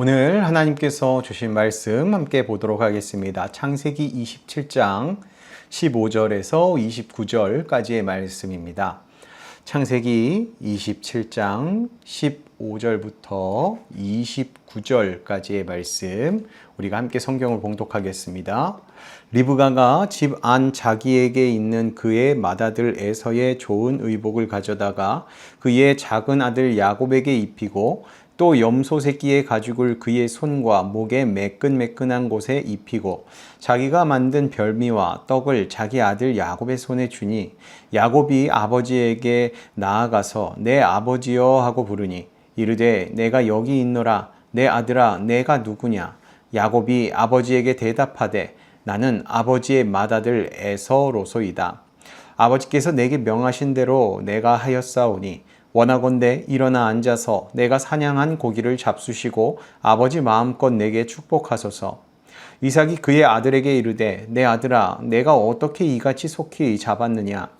오늘 하나님께서 주신 말씀 함께 보도록 하겠습니다. 창세기 27장 15절에서 29절까지의 말씀입니다. 창세기 27장 15절부터 29절까지의 말씀, 우리가 함께 성경을 봉독하겠습니다. 리브가가 집 안 자기에게 있는 그의 맏아들 에서의 좋은 의복을 가져다가 그의 작은 아들 야곱에게 입히고 또 염소 새끼의 가죽을 그의 손과 목에 매끈매끈한 곳에 입히고 자기가 만든 별미와 떡을 자기 아들 야곱의 손에 주니 야곱이 아버지에게 나아가서 내 아버지여 하고 부르니 이르되 내가 여기 있노라. 내 아들아 내가 누구냐. 야곱이 아버지에게 대답하되 나는 아버지의 맏아들 에서로소이다. 아버지께서 내게 명하신 대로 내가 하였사오니 원하건대 일어나 앉아서 내가 사냥한 고기를 잡수시고 아버지 마음껏 내게 축복하소서. 이삭이 그의 아들에게 이르되 내 아들아 내가 어떻게 이같이 속히 잡았느냐.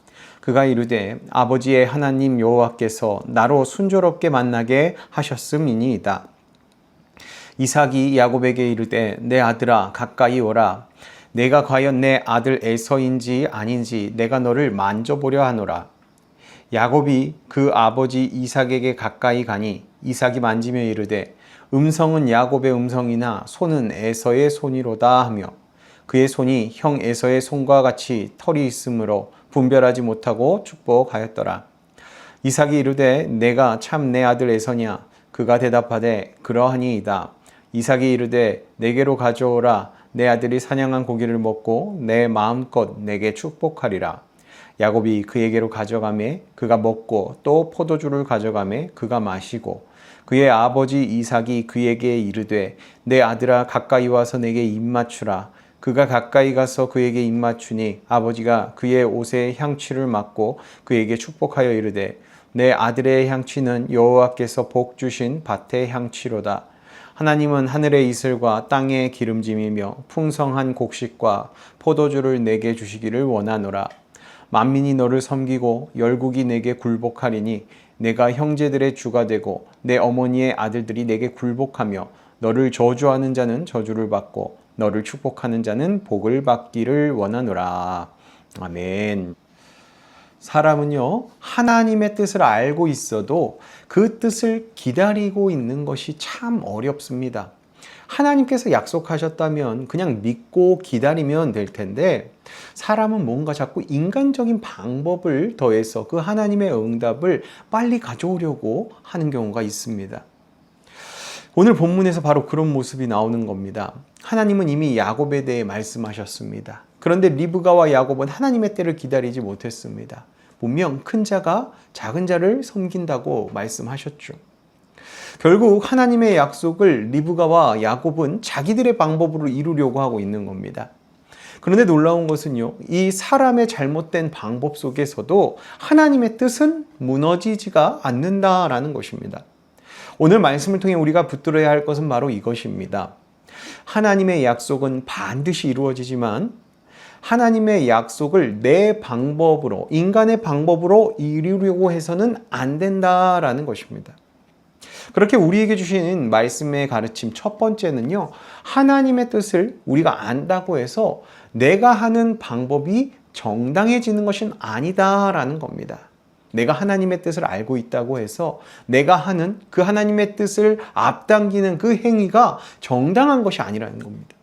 그가 이르되 아버지의 하나님 여호와께서 나로 순조롭게 만나게 하셨음이니이다. 이삭이 야곱에게 이르되 내 아들아 가까이 오라. 내가 과연 내 아들 에서인지 아닌지 내가 너를 만져보려 하노라. 야곱이 그 아버지 이삭에게 가까이 가니 이삭이 만지며 이르되 음성은 야곱의 음성이나 손은 에서의 손이로다 하며 그의 손이 형 에서의 손과 같이 털이 있으므로 분별하지 못하고 축복하였더라. 이삭이 이르되 내가 참 내 아들 에서냐. 그가 대답하되 그러하니이다. 이삭이 이르되 내게로 가져오라. 내 아들이 사냥한 고기를 먹고 내 마음껏 내게 축복하리라. 야곱이 그에게로 가져가매 그가 먹고 또 포도주를 가져가매 그가 마시고 그의 아버지 이삭이 그에게 이르되 내 아들아 가까이 와서 내게 입맞추라. 그가 가까이 가서 그에게 입맞추니 아버지가 그의 옷에 향취를 맡고 그에게 축복하여 이르되 내 아들의 향취는 여호와께서 복 주신 밭의 향취로다. 하나님은 하늘의 이슬과 땅의 기름짐이며 풍성한 곡식과 포도주를 내게 주시기를 원하노라. 만민이 너를 섬기고 열국이 내게 굴복하리니 내가 형제들의 주가 되고 내 어머니의 아들들이 내게 굴복하며 너를 저주하는 자는 저주를 받고 너를 축복하는 자는 복을 받기를 원하노라. 아멘. 사람은요, 하나님의 뜻을 알고 있어도 그 뜻을 기다리고 있는 것이 참 어렵습니다. 하나님께서 약속하셨다면 그냥 믿고 기다리면 될 텐데 사람은 뭔가 자꾸 인간적인 방법을 더해서 그 하나님의 응답을 빨리 가져오려고 하는 경우가 있습니다. 오늘 본문에서 바로 그런 모습이 나오는 겁니다. 하나님은 이미 야곱에 대해 말씀하셨습니다. 그런데 리브가와 야곱은 하나님의 때를 기다리지 못했습니다. 분명 큰 자가 작은 자를 섬긴다고 말씀하셨죠. 결국 하나님의 약속을 리브가와 야곱은 자기들의 방법으로 이루려고 하고 있는 겁니다. 그런데 놀라운 것은요, 이 사람의 잘못된 방법 속에서도 하나님의 뜻은 무너지지가 않는다라는 것입니다. 오늘 말씀을 통해 우리가 붙들어야 할 것은 바로 이것입니다. 하나님의 약속은 반드시 이루어지지만 하나님의 약속을 내 방법으로, 인간의 방법으로 이루려고 해서는 안 된다라는 것입니다. 그렇게 우리에게 주신 말씀의 가르침 첫 번째는요, 하나님의 뜻을 우리가 안다고 해서 내가 하는 방법이 정당해지는 것은 아니다라는 겁니다. 내가 하나님의 뜻을 알고 있다고 해서 내가 하는 그 하나님의 뜻을 앞당기는 그 행위가 정당한 것이 아니라는 겁니다.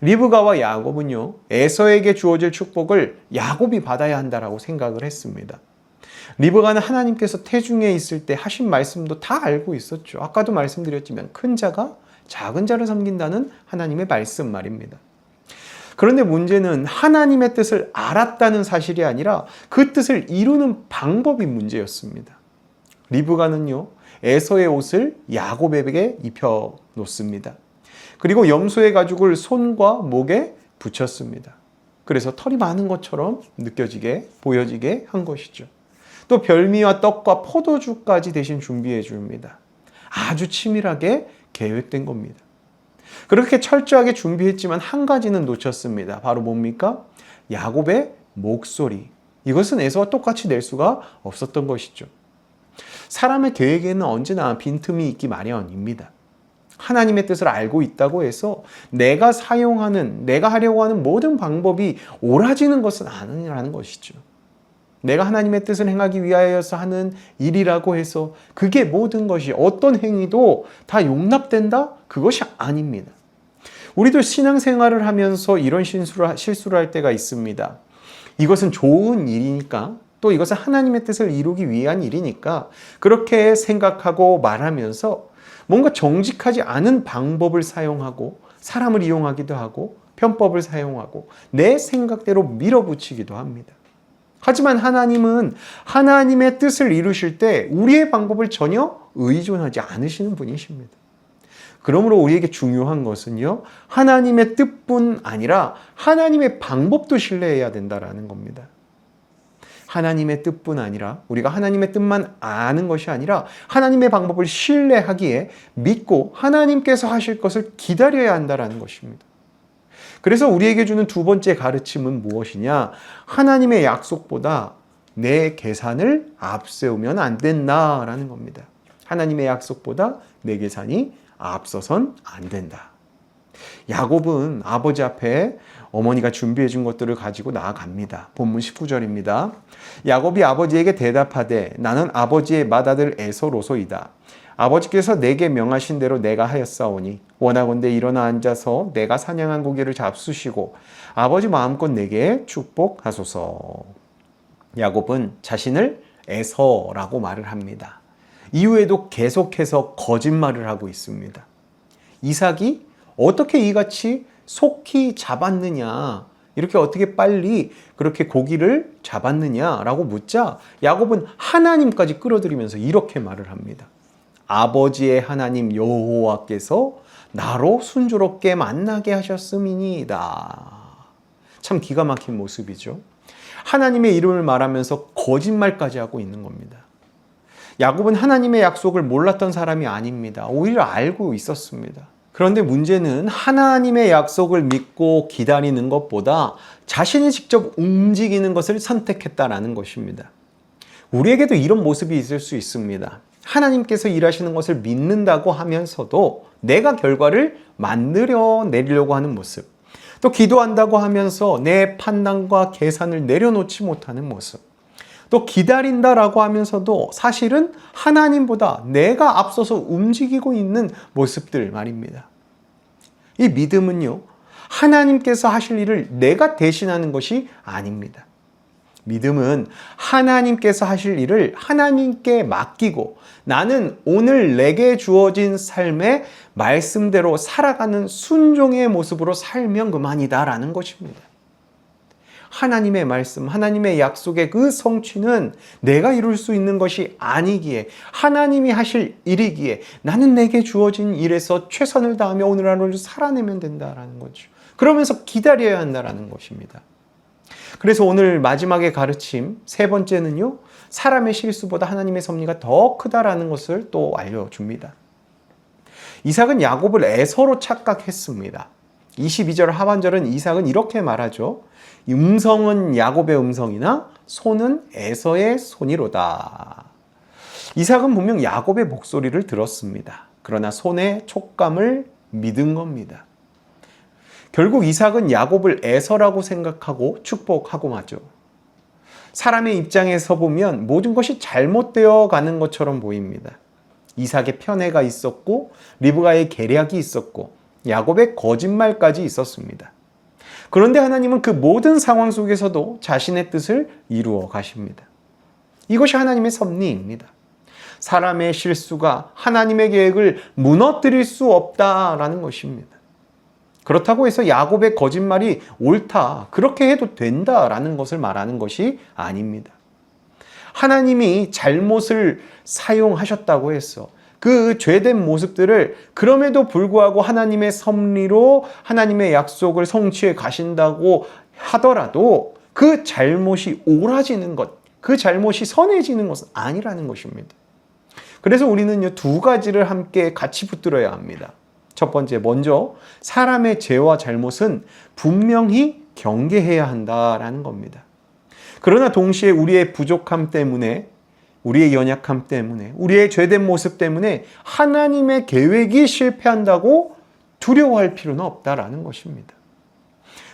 리브가와 야곱은요, 에서에게 주어질 축복을 야곱이 받아야 한다라고 생각을 했습니다. 리브가는 하나님께서 태중에 있을 때 하신 말씀도 다 알고 있었죠. 아까도 말씀드렸지만 큰 자가 작은 자를 섬긴다는 하나님의 말씀 말입니다. 그런데 문제는 하나님의 뜻을 알았다는 사실이 아니라 그 뜻을 이루는 방법이 문제였습니다. 리브가는요, 에서의 옷을 야곱에게 입혀 놓습니다. 그리고 염소의 가죽을 손과 목에 붙였습니다. 그래서 털이 많은 것처럼 느껴지게, 보여지게 한 것이죠. 또 별미와 떡과 포도주까지 대신 준비해 줍니다. 아주 치밀하게 계획된 겁니다. 그렇게 철저하게 준비했지만 한 가지는 놓쳤습니다. 바로 뭡니까? 야곱의 목소리. 이것은 에서와 똑같이 낼 수가 없었던 것이죠. 사람의 계획에는 언제나 빈틈이 있기 마련입니다. 하나님의 뜻을 알고 있다고 해서 내가 하려고 하는 모든 방법이 옳아지는 것은 아니라는 것이죠. 내가 하나님의 뜻을 행하기 위하여서 하는 일이라고 해서 그게 모든 것이 어떤 행위도 다 용납된다? 그것이 아닙니다. 우리도 신앙생활을 하면서 이런 실수를 할 때가 있습니다. 이것은 좋은 일이니까, 또 이것은 하나님의 뜻을 이루기 위한 일이니까 그렇게 생각하고 말하면서 뭔가 정직하지 않은 방법을 사용하고 사람을 이용하기도 하고 편법을 사용하고 내 생각대로 밀어붙이기도 합니다. 하지만 하나님은 하나님의 뜻을 이루실 때 우리의 방법을 전혀 의존하지 않으시는 분이십니다. 그러므로 우리에게 중요한 것은요, 하나님의 뜻뿐 아니라 하나님의 방법도 신뢰해야 된다는 겁니다. 하나님의 뜻뿐 아니라 우리가 하나님의 뜻만 아는 것이 아니라 하나님의 방법을 신뢰하기에 믿고 하나님께서 하실 것을 기다려야 한다는 것입니다. 그래서 우리에게 주는 두 번째 가르침은 무엇이냐? 하나님의 약속보다 내 계산을 앞세우면 안 된다라는 겁니다. 하나님의 약속보다 내 계산이 앞서선 안 된다. 야곱은 아버지 앞에 어머니가 준비해 준 것들을 가지고 나아갑니다. 본문 19절입니다. 야곱이 아버지에게 대답하되 나는 아버지의 맏아들 에서로소이다. 아버지께서 내게 명하신 대로 내가 하였사오니 원하건대 일어나 앉아서 내가 사냥한 고기를 잡수시고 아버지 마음껏 내게 축복하소서. 야곱은 자신을 에서라고 말을 합니다. 이후에도 계속해서 거짓말을 하고 있습니다. 이삭이 어떻게 이같이 속히 잡았느냐, 이렇게 어떻게 빨리 그렇게 고기를 잡았느냐라고 묻자 야곱은 하나님까지 끌어들이면서 이렇게 말을 합니다. 아버지의 하나님 여호와께서 나로 순조롭게 만나게 하셨음이니이다. 참 기가 막힌 모습이죠. 하나님의 이름을 말하면서 거짓말까지 하고 있는 겁니다. 야곱은 하나님의 약속을 몰랐던 사람이 아닙니다. 오히려 알고 있었습니다. 그런데 문제는 하나님의 약속을 믿고 기다리는 것보다 자신이 직접 움직이는 것을 선택했다라는 것입니다. 우리에게도 이런 모습이 있을 수 있습니다. 하나님께서 일하시는 것을 믿는다고 하면서도 내가 결과를 만들어내려고 하는 모습, 또 기도한다고 하면서 내 판단과 계산을 내려놓지 못하는 모습, 또 기다린다라고 하면서도 사실은 하나님보다 내가 앞서서 움직이고 있는 모습들 말입니다. 이 믿음은요, 하나님께서 하실 일을 내가 대신하는 것이 아닙니다. 믿음은 하나님께서 하실 일을 하나님께 맡기고 나는 오늘 내게 주어진 삶의 말씀대로 살아가는 순종의 모습으로 살면 그만이다라는 것입니다. 하나님의 말씀, 하나님의 약속의 그 성취는 내가 이룰 수 있는 것이 아니기에 하나님이 하실 일이기에 나는 내게 주어진 일에서 최선을 다하며 오늘 하루를 살아내면 된다라는 거죠. 그러면서 기다려야 한다라는 것입니다. 그래서 오늘 마지막의 가르침 세 번째는요, 사람의 실수보다 하나님의 섭리가 더 크다라는 것을 또 알려줍니다. 이삭은 야곱을 에서로 착각했습니다. 22절 하반절은 이삭은 이렇게 말하죠. 음성은 야곱의 음성이나 손은 에서의 손이로다. 이삭은 분명 야곱의 목소리를 들었습니다. 그러나 손의 촉감을 믿은 겁니다. 결국 이삭은 야곱을 에서라고 생각하고 축복하고 마죠. 사람의 입장에서 보면 모든 것이 잘못되어 가는 것처럼 보입니다. 이삭의 편애가 있었고 리브가의 계략이 있었고 야곱의 거짓말까지 있었습니다. 그런데 하나님은 그 모든 상황 속에서도 자신의 뜻을 이루어 가십니다. 이것이 하나님의 섭리입니다. 사람의 실수가 하나님의 계획을 무너뜨릴 수 없다라는 것입니다. 그렇다고 해서 야곱의 거짓말이 옳다, 그렇게 해도 된다라는 것을 말하는 것이 아닙니다. 하나님이 잘못을 사용하셨다고 해서 그 죄된 모습들을 그럼에도 불구하고 하나님의 섭리로 하나님의 약속을 성취해 가신다고 하더라도 그 잘못이 옳아지는 것, 그 잘못이 선해지는 것은 아니라는 것입니다. 그래서 우리는 두 가지를 함께 같이 붙들어야 합니다. 첫 번째, 먼저 사람의 죄와 잘못은 분명히 경계해야 한다라는 겁니다. 그러나 동시에 우리의 부족함 때문에 우리의 연약함 때문에, 우리의 죄된 모습 때문에 하나님의 계획이 실패한다고 두려워할 필요는 없다라는 것입니다.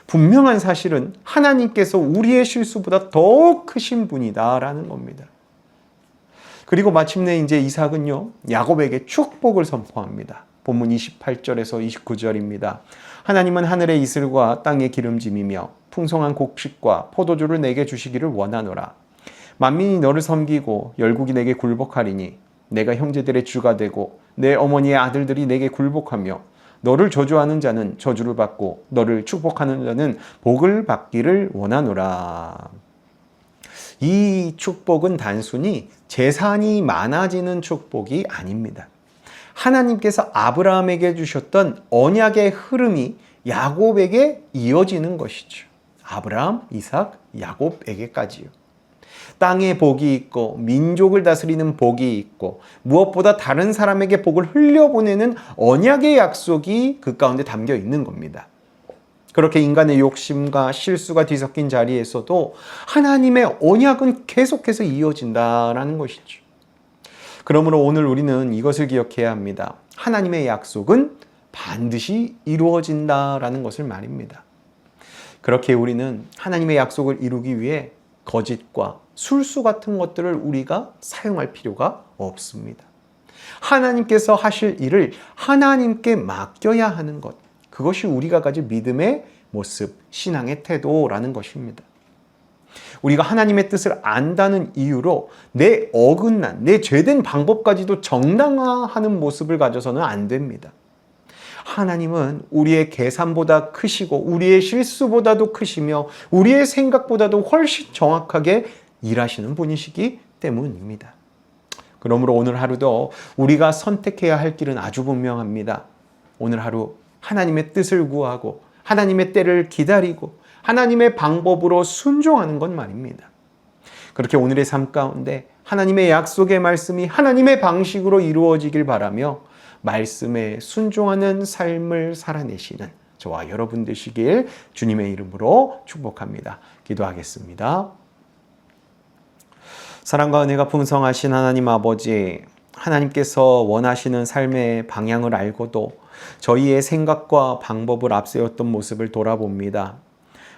분명한 사실은 하나님께서 우리의 실수보다 더 크신 분이다라는 겁니다. 그리고 마침내 이제 이삭은요, 야곱에게 축복을 선포합니다. 본문 28절에서 29절입니다. 하나님은 하늘의 이슬과 땅의 기름짐이며 풍성한 곡식과 포도주를 내게 주시기를 원하노라. 만민이 너를 섬기고 열국이 내게 굴복하리니 내가 형제들의 주가 되고 내 어머니의 아들들이 내게 굴복하며 너를 저주하는 자는 저주를 받고 너를 축복하는 자는 복을 받기를 원하노라. 이 축복은 단순히 재산이 많아지는 축복이 아닙니다. 하나님께서 아브라함에게 주셨던 언약의 흐름이 야곱에게 이어지는 것이죠. 아브라함, 이삭, 야곱에게까지요. 땅에 복이 있고 민족을 다스리는 복이 있고 무엇보다 다른 사람에게 복을 흘려보내는 언약의 약속이 그 가운데 담겨 있는 겁니다. 그렇게 인간의 욕심과 실수가 뒤섞인 자리에서도 하나님의 언약은 계속해서 이어진다라는 것이죠. 그러므로 오늘 우리는 이것을 기억해야 합니다. 하나님의 약속은 반드시 이루어진다라는 것을 말입니다. 그렇게 우리는 하나님의 약속을 이루기 위해 거짓과 술수 같은 것들을 우리가 사용할 필요가 없습니다. 하나님께서 하실 일을 하나님께 맡겨야 하는 것, 그것이 우리가 가진 믿음의 모습, 신앙의 태도라는 것입니다. 우리가 하나님의 뜻을 안다는 이유로 내 어긋난, 내 죄된 방법까지도 정당화하는 모습을 가져서는 안 됩니다. 하나님은 우리의 계산보다 크시고 우리의 실수보다도 크시며 우리의 생각보다도 훨씬 정확하게 일하시는 분이시기 때문입니다. 그러므로 오늘 하루도 우리가 선택해야 할 길은 아주 분명합니다. 오늘 하루 하나님의 뜻을 구하고 하나님의 때를 기다리고 하나님의 방법으로 순종하는 것 말입니다. 그렇게 오늘의 삶 가운데 하나님의 약속의 말씀이 하나님의 방식으로 이루어지길 바라며 말씀에 순종하는 삶을 살아내시는 저와 여러분 되시길 주님의 이름으로 축복합니다. 기도하겠습니다. 사랑과 은혜가 풍성하신 하나님 아버지, 하나님께서 원하시는 삶의 방향을 알고도 저희의 생각과 방법을 앞세웠던 모습을 돌아봅니다.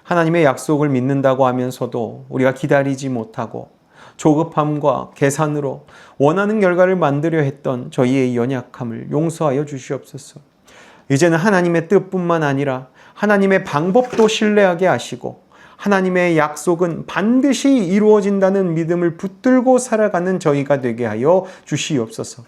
하나님의 약속을 믿는다고 하면서도 우리가 기다리지 못하고 조급함과 계산으로 원하는 결과를 만들려 했던 저희의 연약함을 용서하여 주시옵소서. 이제는 하나님의 뜻뿐만 아니라 하나님의 방법도 신뢰하게 하시고 하나님의 약속은 반드시 이루어진다는 믿음을 붙들고 살아가는 저희가 되게 하여 주시옵소서.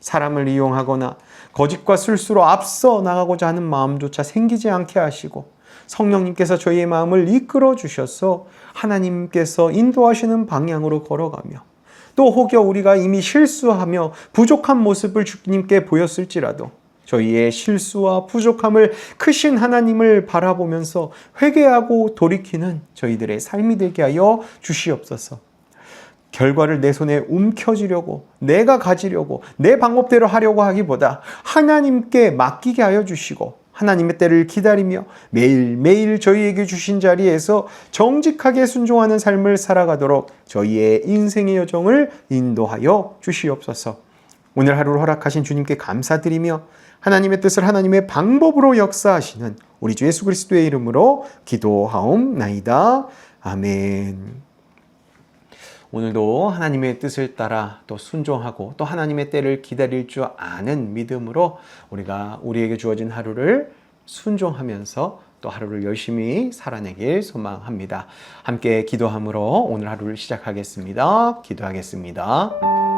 사람을 이용하거나 거짓과 술수로 앞서 나가고자 하는 마음조차 생기지 않게 하시고 성령님께서 저희의 마음을 이끌어 주셔서 하나님께서 인도하시는 방향으로 걸어가며 또 혹여 우리가 이미 실수하며 부족한 모습을 주님께 보였을지라도 저희의 실수와 부족함을 크신 하나님을 바라보면서 회개하고 돌이키는 저희들의 삶이 되게 하여 주시옵소서. 결과를 내 손에 움켜쥐려고 내가 가지려고 내 방법대로 하려고 하기보다 하나님께 맡기게 하여 주시고 하나님의 때를 기다리며 매일매일 저희에게 주신 자리에서 정직하게 순종하는 삶을 살아가도록 저희의 인생의 여정을 인도하여 주시옵소서. 오늘 하루를 허락하신 주님께 감사드리며 하나님의 뜻을 하나님의 방법으로 역사하시는 우리 주 예수 그리스도의 이름으로 기도하옵나이다. 아멘. 오늘도 하나님의 뜻을 따라 또 순종하고 또 하나님의 때를 기다릴 줄 아는 믿음으로 우리가 우리에게 주어진 하루를 순종하면서 또 하루를 열심히 살아내길 소망합니다. 함께 기도함으로 오늘 하루를 시작하겠습니다. 기도하겠습니다.